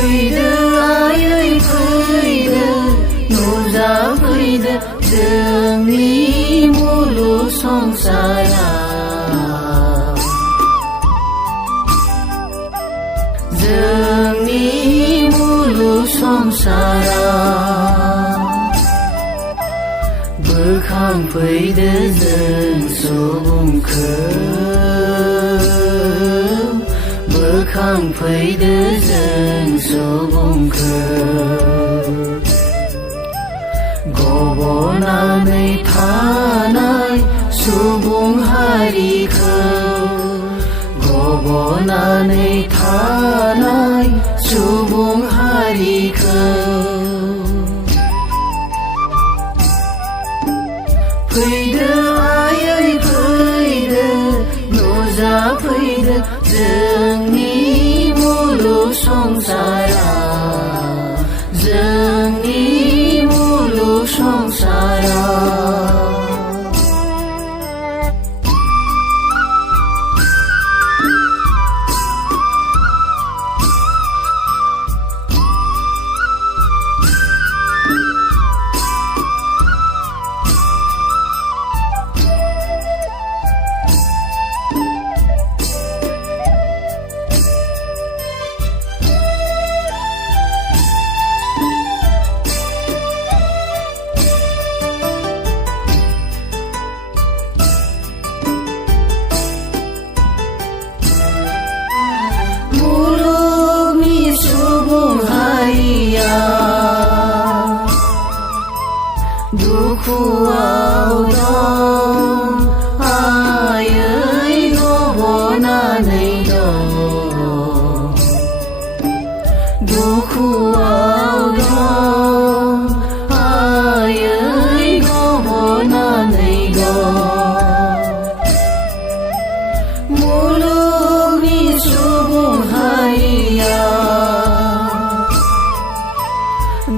फैदो आयै फैदो नुजाफैदो जोंनि मुलुग संसाराव जोंनि मुलुग संसाराव बोखांफैदो जों सुबुंखौ बोखांफैदो जों सुबुंखौ गब'नानै थानाय सुबुं हारिखौ गब'नानै थानाय सुबुं हारिखौ फैदो आयै फैदो नुजाफैदो जोंनि मुलुग संसाराव जोंनि मुलुग संसाराव दुखुआव दं आयै गब'नानै दं दुखुआव दं आयै गब'नानै दं मुलुगनि सुबुं हारिया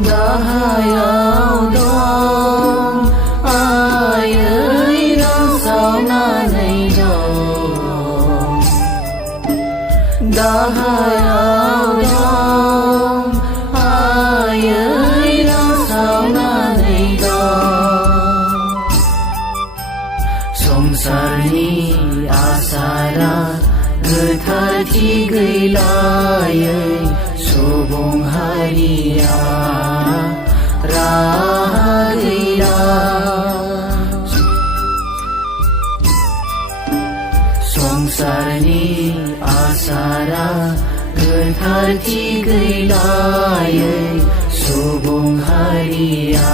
गाहायाव दं आयै रानसावनानै दं गाहायाव दं आयै रानसावनानै दं संसारनि आसारा गोथारथि गैलायै सुबुं हारिया राहा गैला संसारनि आसारा गोथारथि गैलायै सुबुं हारिया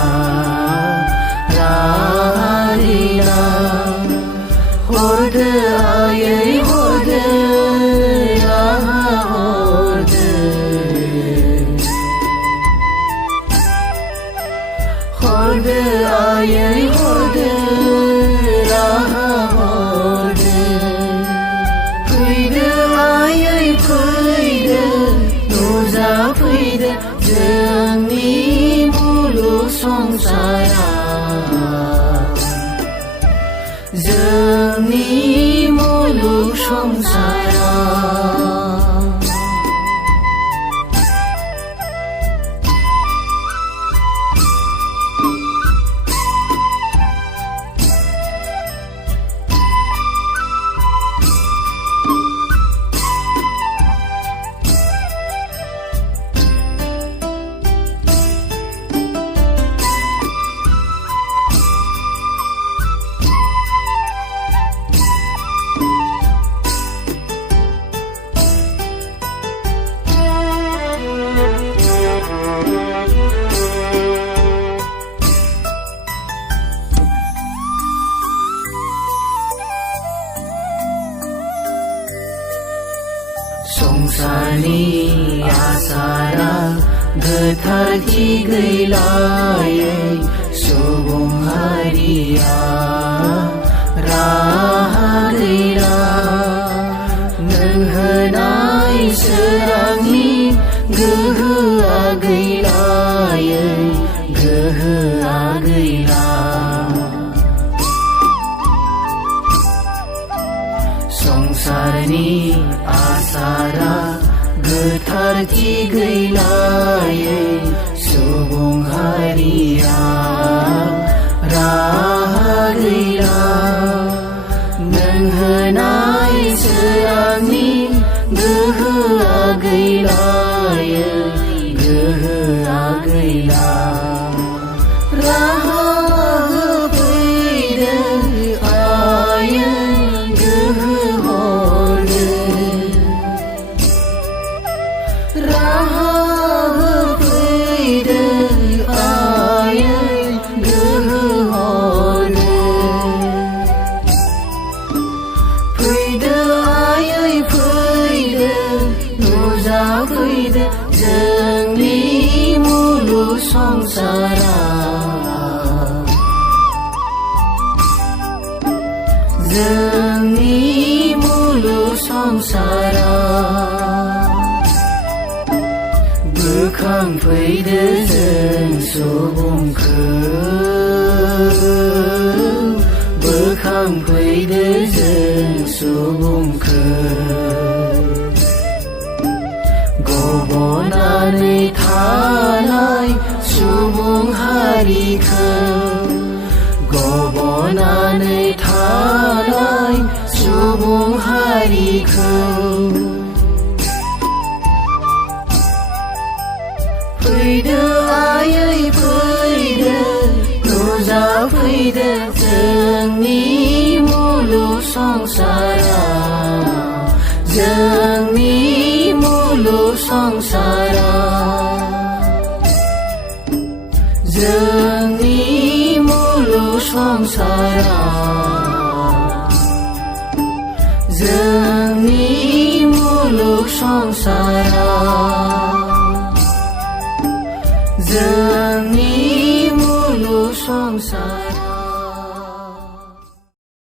राहा गैला हरदो आयै हरदो राहा हरदो हरदो आयै हरदो राहा हरदो फैदो आयै फैदो नुजाफैदो जोंनि मुलुग संसाराव जोंनि मुलुग संसाराव संसारनि आसारा गोथारथि गैलायै सुबुं हारिया राहा गैला नों होनाय सोरांनि गोहोआ गैलायै गोहोआ गैला संसारनि आसारा गोथारथि suci gैलायै सुबुं हारिया राहा गैला नों होनाय सोरांनि गोहोआ गैलायै गोहोआ गैला राहा होफैदों आयै गोहो राहा होफैदों आयै गोहो हरनो फैदो आयै फैदो नुजाफैदो जोंनि मुलुग संसारा जोंनि मुलुग संसारा बोखांफैदो जों सुबुंखौ बोखांफैदो जों सुबुंखौ गब'नानै थानाय सुबुं हारिखौ गब'नानै थानाय सुबुं हारिखौ फैदो आयै फैदो नुजाफैदो जोंनि मुलुग संसारा जोंनि मुलुग संसारा जोंनि मुलुग संसारा जोंनि मुलुग संसारा